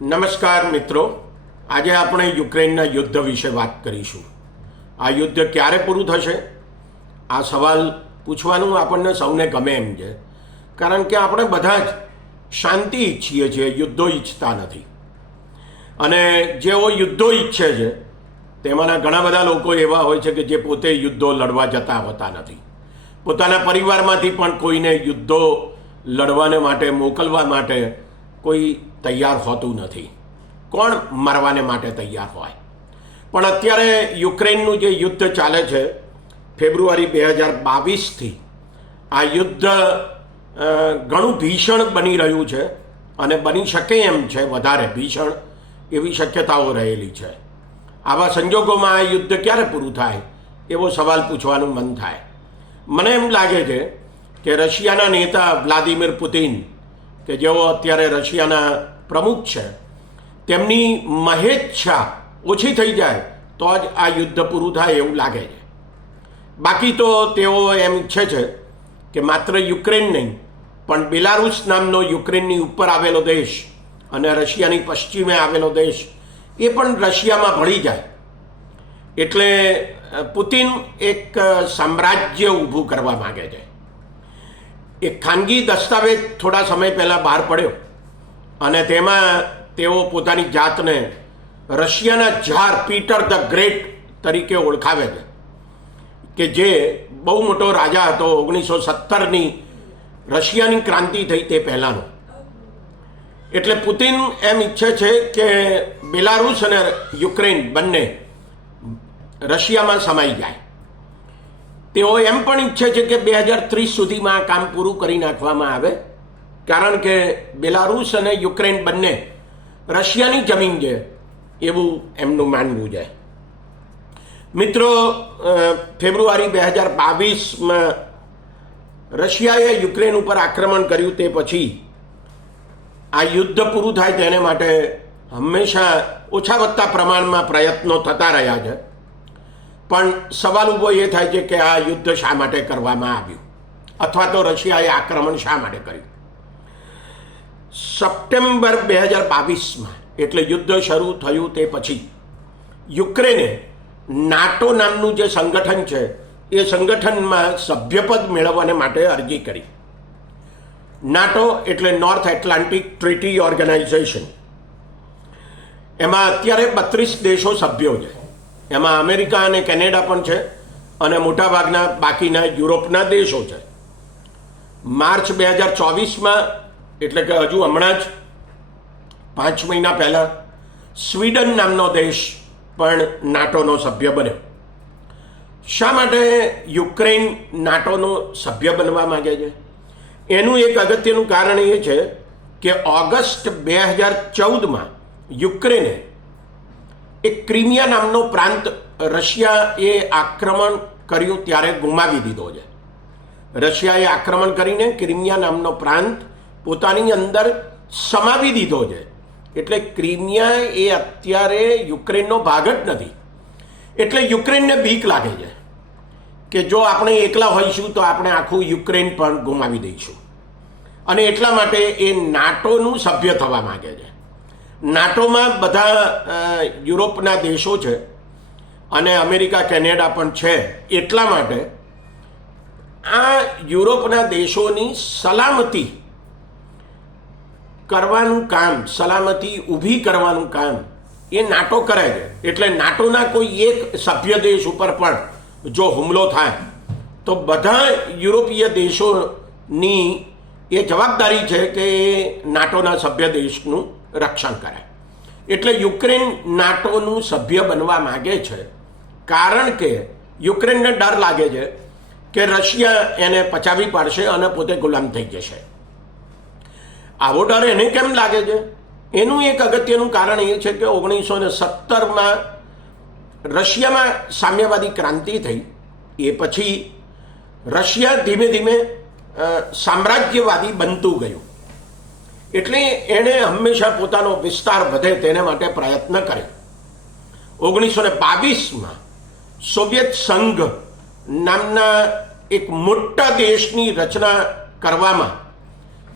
નમસ્કાર મિત્રો, આજે આપણે યુક્રેનના યુદ્ધ વિશે વાત કરીશું. આ યુદ્ધ ક્યારે પૂરું થશે? આ સવાલ પૂછવાનું આપણને સૌને ગમે એમ છે, કારણ કે આપણે બધા જ શાંતિ ઈચ્છીએ છીએ, યુદ્ધો ઈચ્છતા નથી. અને જેઓ યુદ્ધો ઈચ્છે છે તેમાંના ઘણા બધા લોકો એવા હોય છે કે જે પોતે યુદ્ધો લડવા જતા હોતા નથી. પોતાના પરિવારમાંથી પણ કોઈને યુદ્ધો લડવાને માટે મોકલવા માટે કોઈ તૈયાર હોતું નથી. કોણ મરવાને માટે તૈયાર હોય? પણ અત્યારે યુક્રેનનું જે યુદ્ધ ચાલે છે, ફેબ્રુઆરી 2022થી આ યુદ્ધ ઘણું ભીષણ બની રહ્યું છે અને બની શકે એમ છે વધારે ભીષણ એવી શક્યતાઓ રહેલી છે. આવા સંજોગોમાં આ યુદ્ધ ક્યારે પૂરું થાય એવો સવાલ પૂછવાનું મન થાય. મને એમ લાગે છે કે રશિયાના નેતા વ્લાદિમીર પુતિન, કે જેઓ અત્યારે રશિયાના પ્રમુખ છે, તેમની મહેચ્છા ઓછી થઈ જાય તો જ આ યુદ્ધ પૂરું થાય એવું લાગે છે. બાકી તો તેઓ એમ ઈચ્છે છે કે માત્ર યુક્રેન નહીં પણ બેલારુસ નામનો યુક્રેનની ઉપર આવેલો દેશ અને રશિયાની પશ્ચિમે આવેલો દેશ એ પણ રશિયામાં ભળી જાય. એટલે પુતિન એક સામ્રાજ્ય ઊભું કરવા માગે છે. એક ખાનગી દસ્તાવેજ થોડા સમય પહેલાં બહાર પડ્યો અને તેમાં તેઓ પોતાની જાતને રશિયાના ઝાર પીટર ધ ગ્રેટ તરીકે ઓળખાવે છે, કે જે બહુ મોટો રાજા હતો 1917ની રશિયાની ક્રાંતિ થઈ તે પહેલાંનો. એટલે પુતિન એમ ઈચ્છે છે કે બેલારુસ અને યુક્રેન બંને રશિયામાં સમાઈ જાય. તેઓ એમ પણ ઈચ્છે છે કે 2030 સુધીમાં આ કામ પૂરું કરી નાખવામાં આવે, કારણ કે બેલારુસ અને યુક્રેન બંને રશિયાની જમીન છે એવું એમનું માનવું છે. મિત્રો, ફેબ્રુઆરી 2022માં રશિયાએ યુક્રેન ઉપર આક્રમણ કર્યું તે પછી આ યુદ્ધ પૂરું થાય તેને માટે હંમેશા ઓછા વત્તા પ્રમાણમાં પ્રયત્નો થતા રહ્યા છે. પણ સવાલ ઊભો એ થાય છે કે આ યુદ્ધ શા માટે કરવામાં આવ્યું, અથવા તો રશિયાએ આક્રમણ શા માટે કર્યું? સપ્ટેમ્બર 2022માં, એટલે યુદ્ધ શરૂ થયું તે પછી યુક્રેને નાટો નામનું જે સંગઠન છે એ સંગઠનમાં સભ્યપદ મેળવવાને માટે અરજી કરી. નાટો એટલે નોર્થ એટલાન્ટિક ટ્રીટી ઓર્ગેનાઇઝેશન. એમાં અત્યારે 32 દેશો સભ્યો છે. એમાં અમેરિકા અને કેનેડા પણ છે અને મોટાભાગના બાકીના યુરોપના દેશો છે. માર્ચ 2024માં, એટલે કે હજુ હમણાં જ 5 મહિના પહેલાં, સ્વીડન નામનો દેશ પણ નાટોનો સભ્ય બન્યો. શા માટે યુક્રેન નાટોનો સભ્ય બનવા માગે છે? એનું એક અગત્યનું કારણ એ છે કે ઓગસ્ટ 2014માં યુક્રેને એક ક્રિમિયા નામનો પ્રાંત રશિયાએ આક્રમણ કર્યું ત્યારે ગુમાવી દીધો છે. રશિયાએ આક્રમણ કરીને ક્રિમિયા નામનો પ્રાંત પોતાની અંદર સમાવી દીધો છે. એટલે ક્રિમિયા એ અત્યારે યુક્રેનનો ભાગ જ નથી. એટલે યુક્રેનને બીક લાગે છે કે જો આપણે એકલા હોઈશું તો આપણે આખું યુક્રેન પણ ગુમાવી દઈશું. અને એટલા માટે એ નાટોનું સભ્ય થવા માગે છે. નાટોમાં બધા યુરોપના દેશો છે અને અમેરિકા કેનેડા પણ છે. એટલા માટે આ યુરોપના દેશોની સલામતી કરવાનું કામ, સલામતી ઊભી કરવાનું કામ એ નાટો કરે છે. એટલે નાટોના કોઈ એક સભ્ય દેશ ઉપર પણ જો હુમલો થાય તો બધા યુરોપીય દેશોની એ જવાબદારી છે કે નાટોના સભ્ય દેશનું રક્ષણ કરે. એટલે યુક્રેન નાટોનું સભ્ય બનવા માગે છે, કારણ કે યુક્રેનને ડર લાગે છે કે રશિયા એને પચાવી પાડશે અને પોતે ગુલામ થઈ જશે. આવો ડર એને કેમ લાગે છે? એનું એક અગત્યનું કારણ એ છે કે 1917માં રશિયામાં સામ્યવાદી ક્રાંતિ થઈ. એ પછી રશિયા ધીમે ધીમે સામ્રાજ્યવાદી બનતું ગયું. એટલે એણે હંમેશા પોતાનો વિસ્તાર વધે તેને માટે પ્રયત્ન કર્યો. 1922માં સોવિયત સંઘ નામના એક મોટા દેશની રચના કરવામાં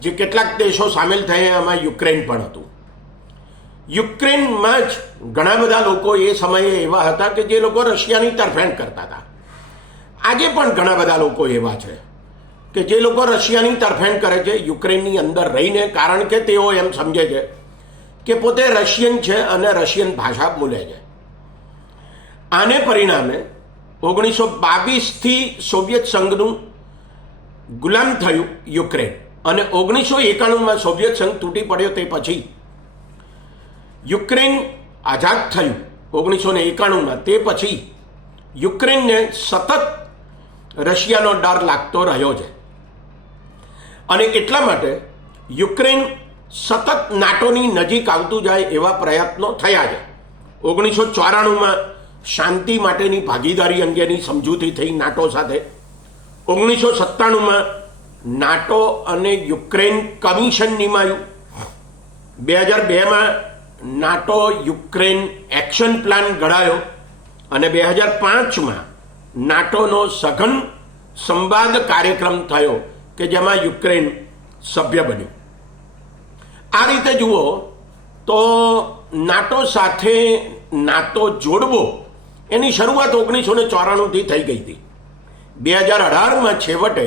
જે કેટલાક દેશો સામેલ થયા એમાં યુક્રેન પણ હતું. યુક્રેનમાં જ ઘણા બધા લોકો એ સમયે એવા હતા કે જે લોકો રશિયાની તરફેણ કરતા હતા. આજે પણ ઘણા બધા લોકો એવા છે કે જે લોકો રશિયાની તરફેણ કરે છે યુક્રેનની અંદર રહીને, કારણ કે તેઓ એમ સમજે છે કે પોતે રશિયન છે અને રશિયન ભાષા બોલે છે. આને પરિણામે 1922થી સોવિયત સંઘનું ગુલામ થયું યુક્રેન, અને 1991માં સોવિયત સંઘ તૂટી પડ્યો તે પછી યુક્રેન આઝાદ થયું 1991માં. તે પછી યુક્રેનને સતત રશિયાનો ડર લાગતો રહ્યો છે, અને એટલા માટે યુક્રેન સતત નાટોની નજીક આવતું જાય એવા પ્રયત્નો થયા છે. 1994માં શાંતિ માટેની ભાગીદારી અંગેની સમજૂતી થઈ નાટો સાથે. 1997માં નાટો અને યુક્રેન કમિશન નિમાયું. 2002માં નાટો યુક્રેન એક્શન પ્લાન ઘડાયો, અને 2005માં નાટોનો સઘન સંવાદ કાર્યક્રમ થયો કે જેમાં યુક્રેન સભ્ય બન્યું. આ રીતે જુઓ તો નાટો સાથે નાટો જોડવો એની શરૂઆત 1994થી થઈ ગઈ હતી. 2018માં છેવટે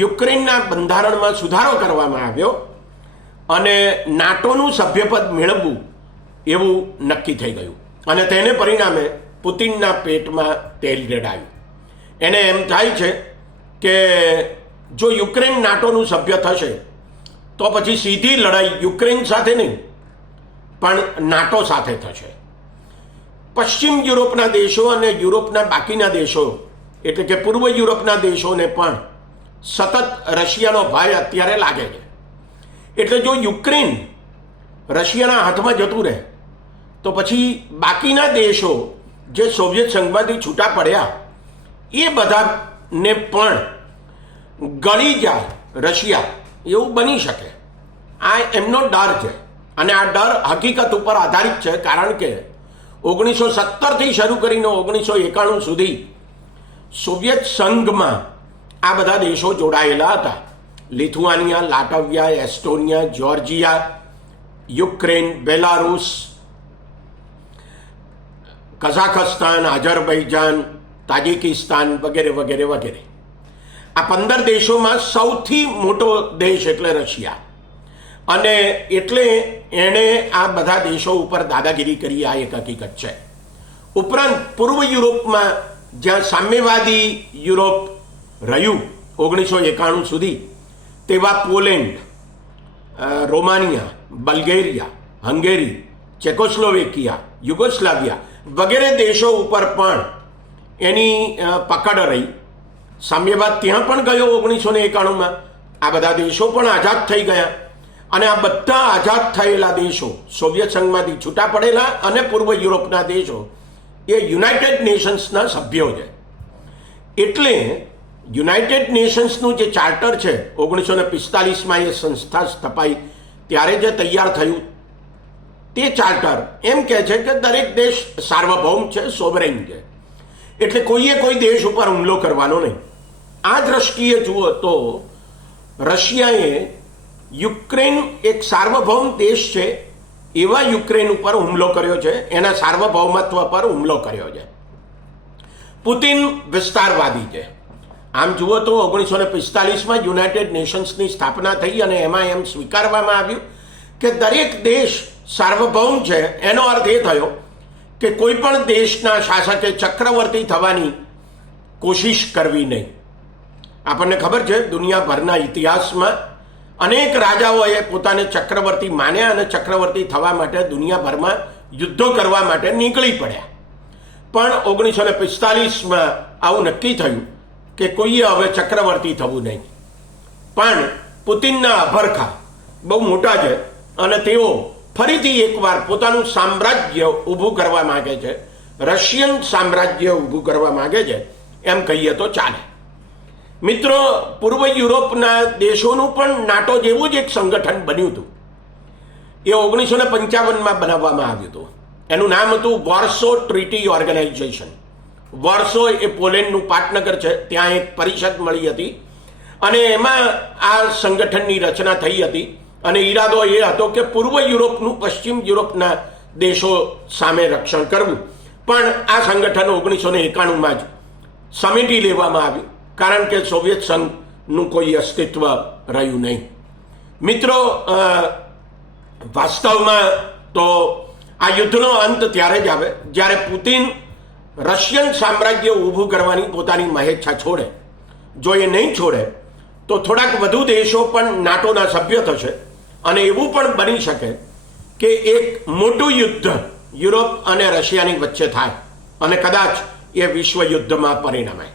યુક્રેનના બંધારણમાં સુધારો કરવામાં આવ્યો અને નાટોનું સભ્યપદ મેળવવું એવું નક્કી થઈ ગયું, અને તેને પરિણામે પુતિનના પેટમાં તેલ રેડાયું. એને એમ થાય છે કે જો યુક્રેન નાટોનું સભ્ય થશે તો પછી સીધી લડાઈ યુક્રેન સાથે નહીં પણ નાટો સાથે થશે. પશ્ચિમ યુરોપના દેશો અને યુરોપના બાકીના દેશો એટલે કે પૂર્વ યુરોપના દેશોને પણ સતત રશિયાનો ભય અત્યારે લાગે છે. એટલે જો યુક્રેન રશિયાના હાથમાં જતું રહે તો પછી બાકીના દેશો જે સોવિયત સંઘમાંથી છૂટા પડ્યા એ બધાને પણ ગળી જાય રશિયા એવું બની શકે. આ એમનો ડર છે, અને આ ડર હકીકત ઉપર આધારિત છે, કારણ કે 1970થી શરૂ કરીને 1991 સુધી સોવિયત સંઘમાં આ બધા દેશો જોડાયેલા હતા. Lithuania, Latvia, Estonia, Georgia, Ukraine, Belarus, Kazakhstan, Azerbaijan, Tajikistan વગેરે વગેરે વગેરે. આ 15 દેશોમાં સૌથી મોટો દેશ એટલે રશિયા, અને એટલે એણે આ બધા દેશો ઉપર દાદાગીરી કરી, આ એક હકીકત છે. ઉપરાંત પૂર્વ યુરોપમાં જ્યાં સામ્યવાદી યુરોપ રહ્યું 1991 સુધી, તેવા Poland, Romania, Bulgaria, Hungary, Czechoslovakia, Yugoslavia વગેરે દેશો ઉપર પણ એની પકડ રહી. સામ્યવાદ ત્યાં પણ ગયો 1991માં. આ બધા દેશો પણ આઝાદ થઈ ગયા, અને આ બધા આઝાદ થયેલા દેશો સોવિયત સંઘમાંથી છૂટા પડેલા અને પૂર્વ યુરોપના દેશો એ યુનાઇટેડ નેશન્સના સભ્યો છે. એટલે યુનાઇટેડ નેશન્સનું જે ચાર્ટર છે 1945માં એ સંસ્થા સ્થપાઈ ત્યારે જે તૈયાર થયું તે ચાર્ટર એમ કહે છે કે દરેક દેશ સાર્વભૌમ છે, સોવરેન છે, એટલે કોઈએ કોઈ દેશ ઉપર હુમલો કરવાનો નહીં. આ દ્રષ્ટિએ જુઓ તો રશિયાએ યુક્રેન એક સાર્વભૌમ દેશ છે એવા યુક્રેન ઉપર હુમલો કર્યો છે, એના સાર્વભૌમત્વ પર હુમલો કર્યો છે. પુતિન વિસ્તારવાદી છે. આમ જુઓ તો 1945માં યુનાઇટેડ નેશન્સની સ્થાપના થઈ, અને એમાં એમ સ્વીકારવામાં આવ્યું કે દરેક દેશ સાર્વભૌમ છે. એનો અર્થ એ થયો કે કોઈ પણ દેશના શાસકે ચક્રવર્તી થવાની કોશિશ કરવી નહીં. આપણને ખબર છે દુનિયાભરના ઇતિહાસમાં અનેક રાજાઓએ પોતાને ચક્રવર્તી માન્યા અને ચક્રવર્તી થવા માટે દુનિયાભરમાં યુદ્ધો કરવા માટે નીકળી પડ્યા. પણ 1945માં આવું નક્કી થયું કે કોઈએ હવે ચક્રવર્તી થવું નહીં. પણ પુતિનના અભરખા બહુ મોટા છે, અને તેઓ ફરીથી એકવાર પોતાનું સામ્રાજ્ય ઊભું કરવા માગે છે, રશિયન સામ્રાજ્ય ઊભું કરવા માગે છે, એમ કહીએ તો ચાલે. મિત્રો, પૂર્વ યુરોપના દેશોનું પણ નાટો જેવું જ એક સંગઠન બન્યું હતું. એ 1955માં બનાવવામાં આવ્યું હતું. એનું નામ હતું વોર્સો ટ્રીટી ઓર્ગેનાઇઝેશન. વોર્સો એ પોલેન્ડનું પાટનગર છે, ત્યાં એક પરિષદ મળી હતી, અને એમાં આ સંગઠનની રચના થઈ હતી. અને ઈરાદો એ હતો કે પૂર્વ યુરોપનું પશ્ચિમ યુરોપના દેશો સામે રક્ષણ કરવું. પણ આ સંગઠન 1991માં જ સમેટી લેવામાં આવ્યું, કારણ કે સોવિયત સંઘનું કોઈ અસ્તિત્વ રહ્યું નહીં. મિત્રો, વાસ્તવમાં તો આ યુદ્ધનો અંત ત્યારે જ આવે જ્યારે પુતિન રશિયન સામ્રાજ્ય ઊભું કરવાની પોતાની મહેચ્છા છોડે. જો એ નહીં છોડે તો થોડાક વધુ દેશો પણ નાટોના સભ્ય થશે અને એવું પણ બની શકે કે એક મોટું યુદ્ધ યુરોપ અને રશિયાની વચ્ચે થાય અને કદાચ એ વિશ્વ યુદ્ધમાં પરિણમે.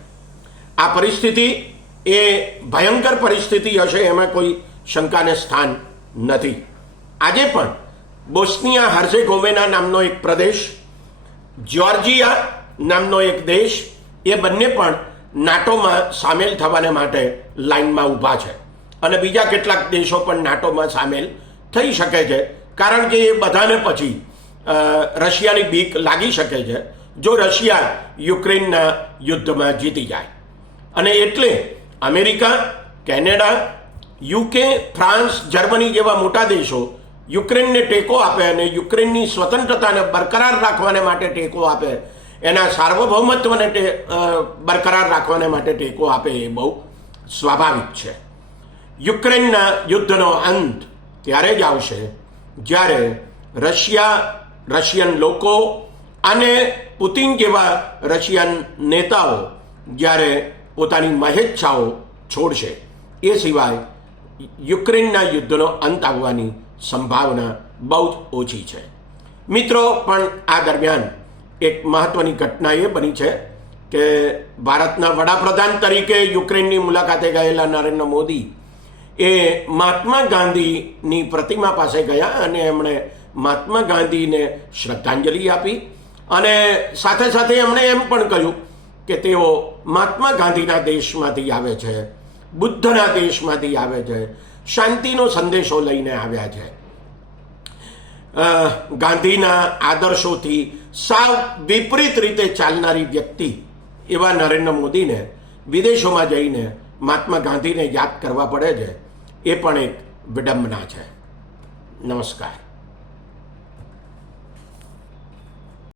આ પરિસ્થિતિ એ ભયંકર પરિસ્થિતિ હશે, એમાં કોઈ શંકાને સ્થાન નથી. આજે પણ બોસ્નિયા હર્ઝેગોવિના નામનો એક પ્રદેશ, જ્યોર્જિયા નામનો એક દેશ, એ બંને પણ નાટોમાં સામેલ થવાને માટે લાઇનમાં ઊભા છે અને બીજા કેટલાક દેશો પણ નાટોમાં સામેલ થઈ શકે છે, કારણ કે એ બધાને પછી રશિયાની બીક લાગી શકે છે જો રશિયા યુક્રેનના યુદ્ધમાં જીતી જાય. અને એટલે America, Canada, UK, France, Germany જેવા મોટા દેશો યુક્રેનને ટેકો આપે અને યુક્રેનની સ્વતંત્રતાને બરકરાર રાખવાને માટે ટેકો આપે, એના સાર્વભૌમત્વને બરકરાર રાખવાને માટે ટેકો આપે, એ બહુ સ્વાભાવિક છે. યુક્રેનના યુદ્ધનો અંત ત્યારે જ આવશે જ્યારે રશિયન લોકો અને પુતિન જેવા રશિયન નેતાઓ જ્યારે પોતાની મહેચ્છાઓ છોડશે. એ સિવાય યુક્રેનના યુદ્ધનો અંત આવવાની સંભાવના બહુ જ ઓછી છે. મિત્રો, પણ આ દરમિયાન એક મહત્વની ઘટના એ બની છે કે ભારતના વડાપ્રધાન તરીકે યુક્રેનની મુલાકાતે ગયેલા નરેન્દ્ર મોદી એ મહાત્મા ગાંધીની પ્રતિમા પાસે ગયા અને એમણે મહાત્મા ગાંધીને શ્રદ્ધાંજલિ આપી અને સાથે સાથે એમણે એમ પણ કહ્યું કે તેઓ મહાત્મા ગાંધીના દેશમાંથી આવે છે, બુદ્ધના દેશમાંથી આવે છે, શાંતિનો સંદેશો લઈને આવ્યા છે. ગાંધીના આદર્શોથી સાવ વિપરીત રીતે ચાલનારી વ્યક્તિ એવા નરેન્દ્ર મોદીને વિદેશોમાં જઈને મહાત્મા ગાંધીને યાદ કરવા પડે છે, એ પણ એક વિડંબના છે. નમસ્કાર.